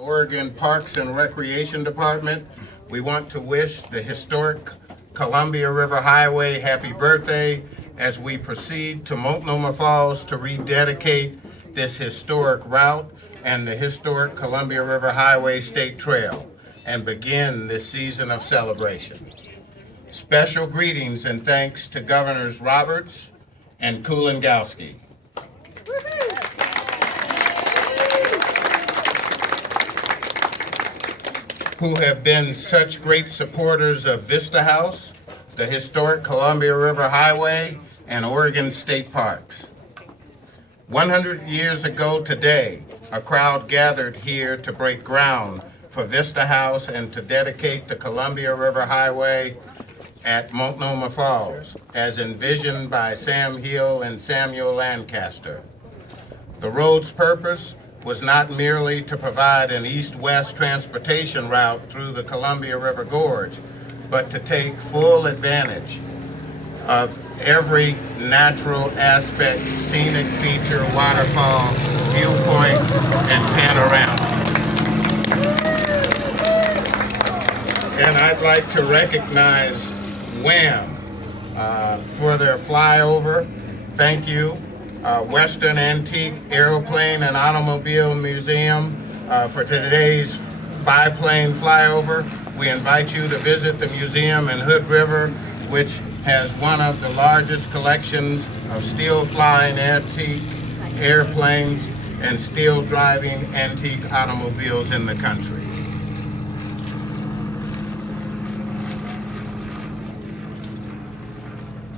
Oregon Parks and Recreation Department, we want to wish the historic Columbia River Highway happy birthday as we proceed to Multnomah Falls to rededicate this historic route and the historic Columbia River Highway State Trail and begin this season of celebration. Special greetings and thanks to Governors Roberts and Kulongoski. Who have been such great supporters of Vista House, the historic Columbia River Highway, and Oregon State Parks. 100 years ago today, a crowd gathered here to break ground for Vista House and to dedicate the Columbia River Highway at Multnomah Falls, as envisioned by Sam Hill and Samuel Lancaster. The road's purpose was not merely to provide an east-west transportation route through the Columbia River Gorge, but to take full advantage of every natural aspect, scenic feature, waterfall, viewpoint, and panorama. And I'd like to recognize WHAM for their flyover. Thank you. Western Antique Aeroplane and Automobile Museum for today's biplane flyover. We invite you to visit the museum in Hood River, which has one of the largest collections of steel flying antique airplanes and steel driving antique automobiles in the country.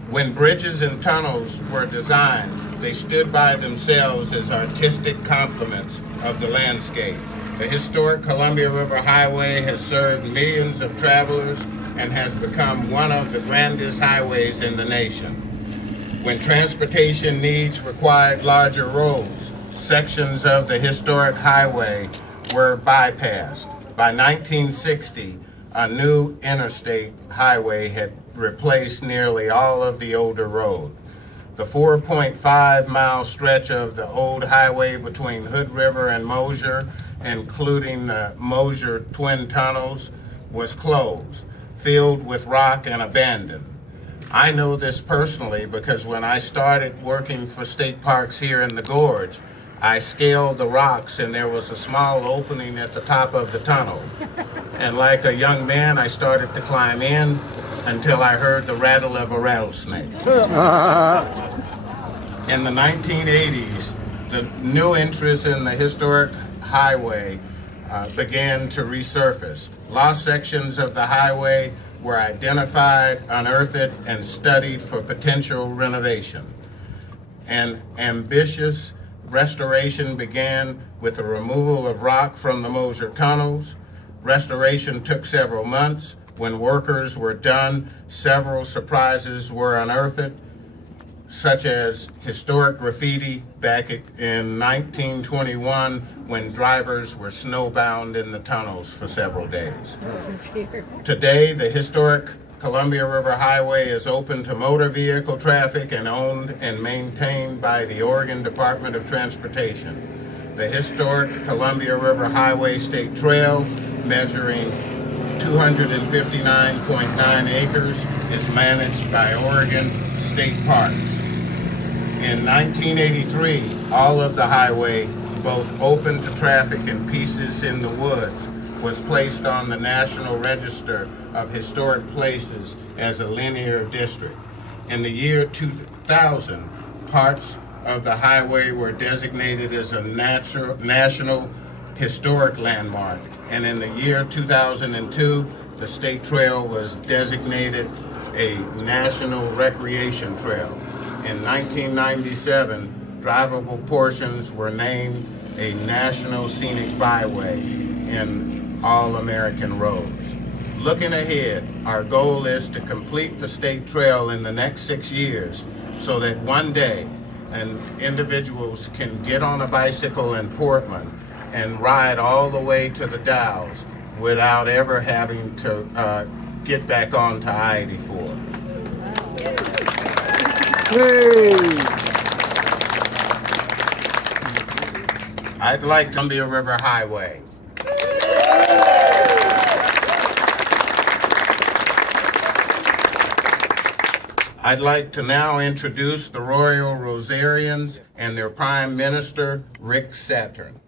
When bridges and tunnels were designed, they stood by themselves as artistic complements of the landscape. The historic Columbia River Highway has served millions of travelers and has become one of the grandest highways in the nation. When transportation needs required larger roads, sections of the historic highway were bypassed. By 1960, a new interstate highway had replaced nearly all of the older road. The 4.5-mile stretch of the old highway between Hood River and Mosier, including the Mosier Twin Tunnels, was closed, filled with rock and abandoned. I know this personally because when I started working for state parks here in the gorge, I scaled the rocks and there was a small opening at the top of the tunnel. And like a young man, I started to climb in until I heard the rattle of a rattlesnake. In the 1980s, the new interest in the historic highway began to resurface. Lost sections of the highway were identified, unearthed, and studied for potential renovation. An ambitious restoration began with the removal of rock from the Mosier tunnels. Restoration took several months. When workers were done, several surprises were unearthed, such as historic graffiti back in 1921 when drivers were snowbound in the tunnels for several days. Today, the historic Columbia River Highway is open to motor vehicle traffic and owned and maintained by the Oregon Department of Transportation. The historic Columbia River Highway State Trail, measuring 259.9 acres, is managed by Oregon State Parks. In 1983, all of the highway, both open to traffic and pieces in the woods, was placed on the National Register of Historic Places as a linear district. In the year 2000, parts of the highway were designated as a national historic landmark, and in the year 2002, the state trail was designated a national recreation trail. In 1997, drivable portions were named a National Scenic Byway in all American roads. Looking ahead, our goal is to complete the state trail in the next 6 years so that one day individuals can get on a bicycle in Portland and ride all the way to the Dalles without ever having to get back onto I-84. I'd like Columbia River Highway. I'd like to now introduce the Royal Rosarians and their Prime Minister, Rick Saturn.